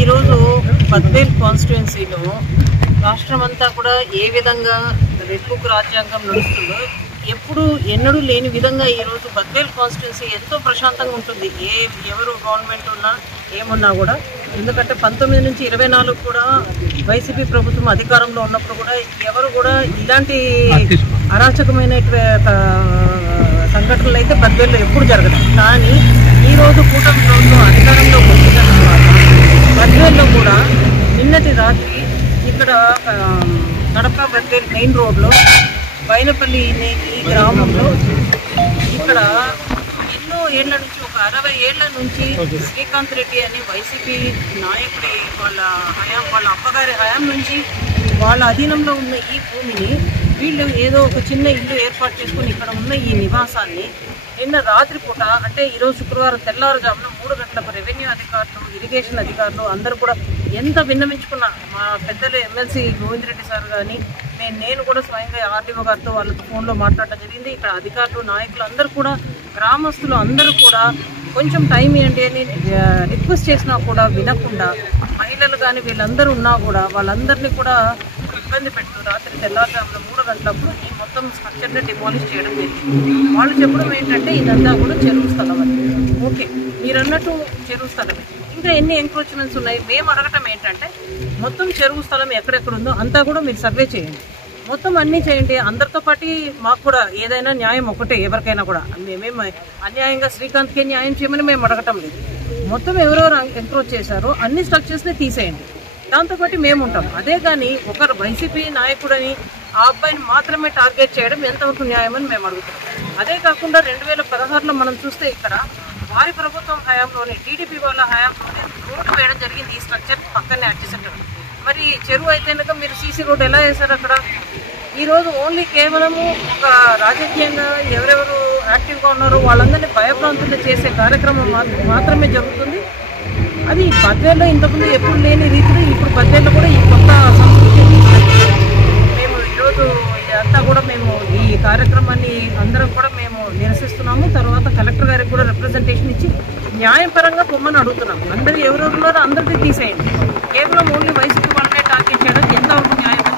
ఈరోజు బద్వేల్ కాన్స్టిట్యుయెన్సీలో రాష్ట్రమంతా కూడా ఏ విధంగా రెడ్ బుక్ రాజ్యాంగం నడుస్తుందో ఎన్నడూ లేని విధంగా ఈరోజు బద్వేల్ కాన్స్టిట్యుయెన్సీ ఎంతో ప్రశాంతంగా ఉంటుంది. ఎవరు గవర్నమెంట్ ఉన్నా ఏమున్నా కూడా, ఎందుకంటే 19 నుంచి 24 కూడా వైసీపీ ప్రభుత్వం అధికారంలో ఉన్నప్పుడు కూడా ఎవరు కూడా ఇలాంటి అరాచకమైన సంఘటనలు అయితే బద్వేల్లో ఎప్పుడు జరగదు. కానీ ఈరోజు కూటమి ప్రభుత్వం అధికారంలోకి వచ్చిన తర్వాత బద్వేల్లో కూడా నిన్నటి రాత్రి ఇక్కడ కడప బద్వేల్ మెయిన్ రోడ్లో బైనపల్లి ఈ గ్రామంలో ఇక్కడ ఎన్నో ఏళ్ల నుంచి, ఒక 60 ఏళ్ల నుంచి శ్రీకాంత్ రెడ్డి అని వైసీపీ నాయకుడి వాళ్ళ అప్పగారి హయాం నుంచి వాళ్ళ అధీనంలో ఉన్న ఈ భూమిని వీళ్ళు ఏదో ఒక చిన్న ఇల్లు ఏర్పాటు చేసుకుని ఇక్కడ ఉన్న ఈ నివాసాన్ని నిన్న రాత్రి పూట, అంటే ఈరోజు శుక్రవారం తెల్లారుజామున 3 గంటలకు రెవెన్యూ అధికారులు, ఇరిగేషన్ అధికారులు అందరూ కూడా ఎంత విన్నవించుకున్నా, మా పెద్దలు ఎమ్మెల్సీ గోవిందరెడ్డి సార్ కానీ నేను కూడా స్వయంగా ఆర్డీఓ గారితో వాళ్ళతో ఫోన్లో మాట్లాడటం జరిగింది. ఇక్కడ అధికారులు, నాయకులు అందరూ కూడా, గ్రామస్తులు అందరూ కూడా కొంచెం టైం ఇవ్వండి అని రిక్వెస్ట్ చేసినా కూడా వినకుండా, మహిళలు కానీ వీళ్ళందరూ ఉన్నా కూడా వాళ్ళందరినీ కూడా ఇబ్బంది పెడుతూ రాత్రి తెల్లారుజామున 3 గంటలప్పుడు ఈ మొత్తం స్ట్రక్చర్ని డిమాలిష్ చేయడం జరిగింది. వాళ్ళు చెప్పడం ఏంటంటే ఇదంతా కూడా చెరువు స్థలం అని. ఓకే, మీరు అన్నట్టు చెరువు స్థలమే, ఇంకా ఎన్ని ఎంక్రోచ్మెంట్స్ ఉన్నాయి. మేము అడగటం ఏంటంటే మొత్తం చెరువు స్థలం ఎక్కడెక్కడ ఉందో అంతా కూడా మీరు సర్వే చేయండి, మొత్తం అన్నీ చేయండి. అందరితో పాటు మాకు కూడా ఏదైనా న్యాయం ఒకటే, ఎవరికైనా కూడా. మేమేమి అన్యాయంగా శ్రీకాంత్కి న్యాయం చేయమని మేము అడగటం లేదు. మొత్తం ఎవరెవరు ఎంక్రోచ్ చేశారో అన్ని స్ట్రక్చర్స్ని తీసేయండి, దాంతోపాటు మేము ఉంటాం. అదే కానీ ఒకరు వైసీపీ నాయకుడని ఆ అబ్బాయిని మాత్రమే టార్గెట్ చేయడం ఎంతవరకు న్యాయమని మేము అడుగుతాం. అదే కాకుండా 2016లో మనం చూస్తే ఇక్కడ వారి ప్రభుత్వం హయాంలోనే, టీడీపీ వాళ్ళ హయాంలోనే రోడ్డు వేయడం జరిగింది ఈ స్ట్రక్చర్ పక్కనే అడ్జసెంట్. మరి చెరువు అయితే కనుక మీరు సీసీ రోడ్డు ఎలా వేశారు అక్కడ? ఈరోజు ఓన్లీ కేవలము ఒక రాజకీయంగా ఎవరెవరు యాక్టివ్గా ఉన్నారో వాళ్ళందరినీ భయభ్రాంతులు చేసే కార్యక్రమం మాత్రమే జరుగుతుంది. అది బద్వేల్లో ఇంతకుముందు ఎప్పుడు లేని రీతిలో ఇప్పుడు బద్వేల్లో కూడా ఈ కొత్త సంస్కృతి. మేము ఈరోజు ఇదంతా కూడా మేము ఈ కార్యక్రమాన్ని అందరం కూడా మేము నిరసిస్తున్నాము. తర్వాత కలెక్టర్ గారికి కూడా రిప్రజెంటేషన్ ఇచ్చి న్యాయపరంగా పొమ్మని అడుగుతున్నాము. అందరూ ఎవరెవరున్నారో అందరికీ తీసేయండి, కేవలం ఓన్లీ వైసీపీ వాళ్ళనే టార్గెట్ చేయడం ఎంతవరకు న్యాయం?